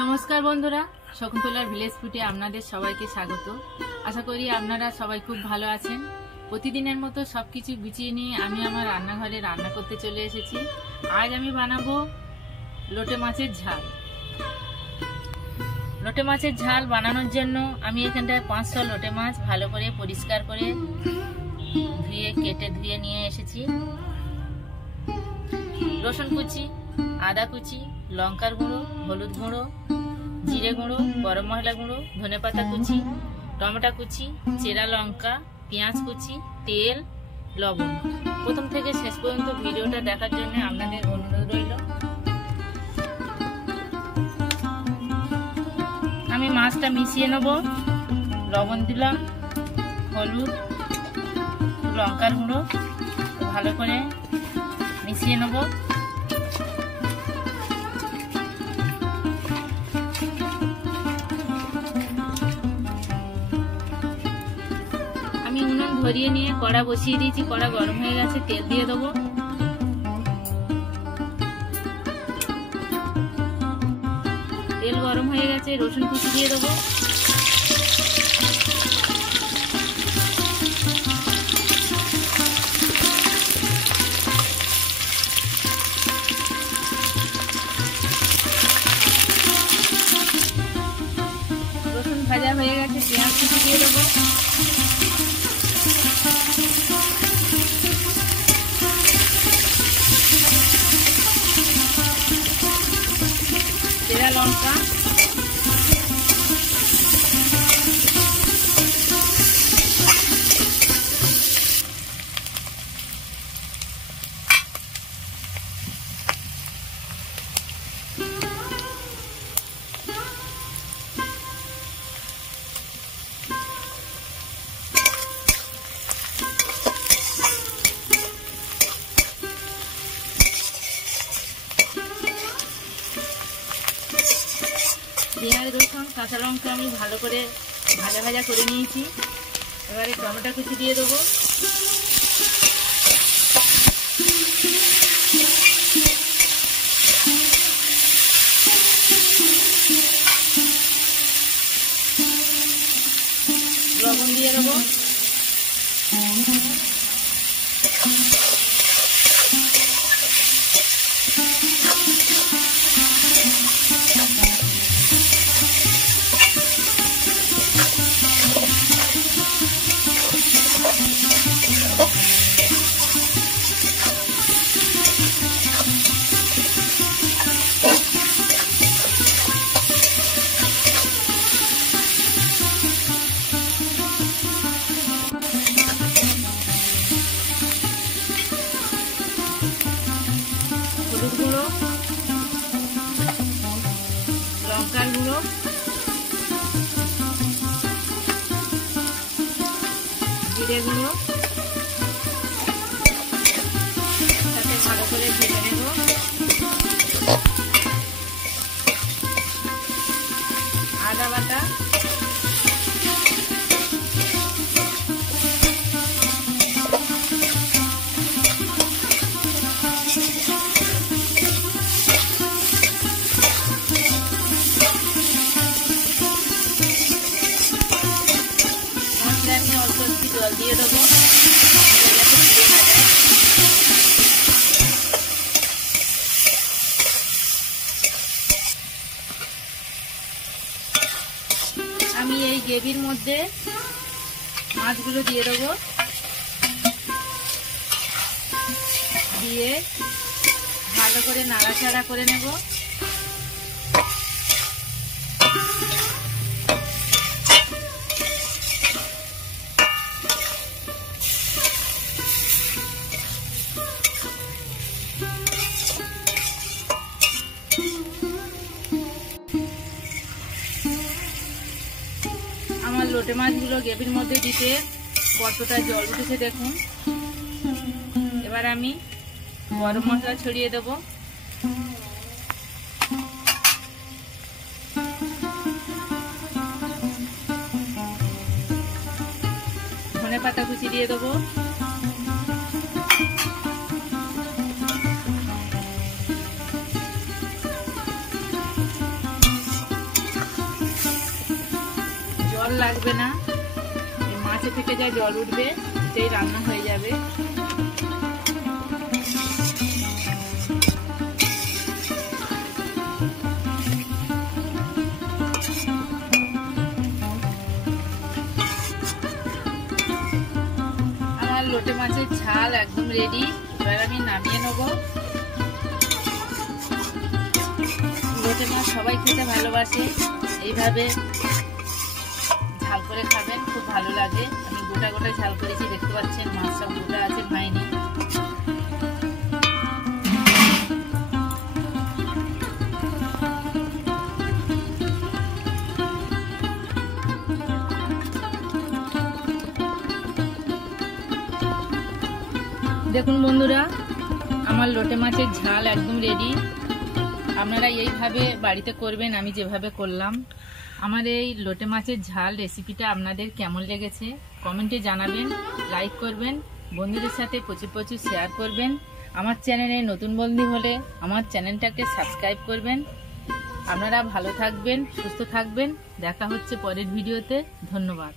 নমস্কার বন্ধুরা, শকুন্তলার ভিলেজ ফুডে আপনাদের সবাইকে স্বাগত। আশা করি আপনারা সবাই খুব ভালো আছেন। প্রতিদিনের মতো সবকিছু গুছিয়ে নিয়ে আমি আমার রান্নাঘরে রান্না করতে চলে এসেছি। আজ আমি বানাবো লোটে মাছের ঝাল। লোটে মাছের ঝাল বানানোর জন্য আমি এখানটায় 500 লোটে মাছ ভালো করে পরিষ্কার করে কেটে ধুয়ে নিয়ে এসেছি। রসুন কুচি, আদা কুচি, লঙ্কার গুঁড়ো, হলুদ গুঁড়ো, জিরে গুঁড়ো, গরম মশলা গুঁড়ো, ধনেপাতা কুচি, টমেটো কুচি, চেরা লঙ্কা, পেঁয়াজ কুচি, তেল, লবণ। প্রথম থেকে শেষ পর্যন্ত ভিডিওটা দেখার জন্য আপনাদের অনুরোধ রইল। আমি মাছটা মিশিয়ে নেব। লবণ দিলাম, হলুদ, লঙ্কার গুঁড়ো ভালো করে মিশিয়ে নেব। আমি উনুন ধরিয়ে নিয়ে কড়া বসিয়ে দিয়েছি। কড়া গরম হয়ে গেছে, তেল দিয়ে দেবো। তেল গরম হয়ে গেছে, রসুন কুচি দিয়ে দেবো। রসুন ভাজা হয়ে গেছে, পেঁয়াজ কুচি দিয়ে দেবো। চেরা লঙ্কা, পেঁয়াজ, রসুন, কাঁচা লঙ্কা আমি ভালো করে ভাজা ভাজা করে নিয়েছি। এবারে টমেটো কুচি দিয়ে দেবো। লবণ দিয়ে দেবো। হলুদ গুঁড়ো, লঙ্কার গুঁড়ো, জিরে গুঁড়ো সাথে ভালো করে ভেজে নেব। আদা বাটা, আমি অল্প একটু জল দিয়ে দেবো। আমি এই গ্রেভির মধ্যে মাছগুলো দিয়ে দেবো। দিয়ে ভালো করে নাড়াচাড়া করে নেব। আমার লোটে মাছগুলো গ্রেভির মধ্যে দিতে কতটা জল উঠেছে দেখুন। এবার আমি গরম মশলা ছড়িয়ে দেব। ধনেপাতা কুচি দিয়ে দেবো। জল লাগবে না, এই মাছে থেকে যা জল উঠবে সেই রান্না হয়ে যাবে। আমার লোটে মাছের ঝাল একদম রেডি। এবার আমি নামিয়ে নেব। লোটে মাছ সবাই খেতে ভালোবাসে, এইভাবে ঝাল করে খাবেন, খুব ভালো লাগে। আমি গোটা গোটা ঝাল করেছি, দেখতে পাচ্ছেন মাছ সব গোটা আছে, ভাইনি। দেখুন বন্ধুরা, আমার লোটে মাছের ঝাল একদম রেডি। আপনারা এইভাবে বাড়িতে করবেন, আমি যেভাবে করলাম। আমার এই লোটে মাছের ঝাল রেসিপিটা আপনাদের কেমন লেগেছে কমেন্টে জানাবেন, লাইক করবেন, বন্ধুদের সাথে প্রচুর প্রচুর শেয়ার করবেন। আমার চ্যানেলে নতুন বন্ধু হলে আমার চ্যানেলটাকে সাবস্ক্রাইব করবেন। আপনারা ভালো থাকবেন, সুস্থ থাকবেন। দেখা হচ্ছে পরের ভিডিওতে। ধন্যবাদ।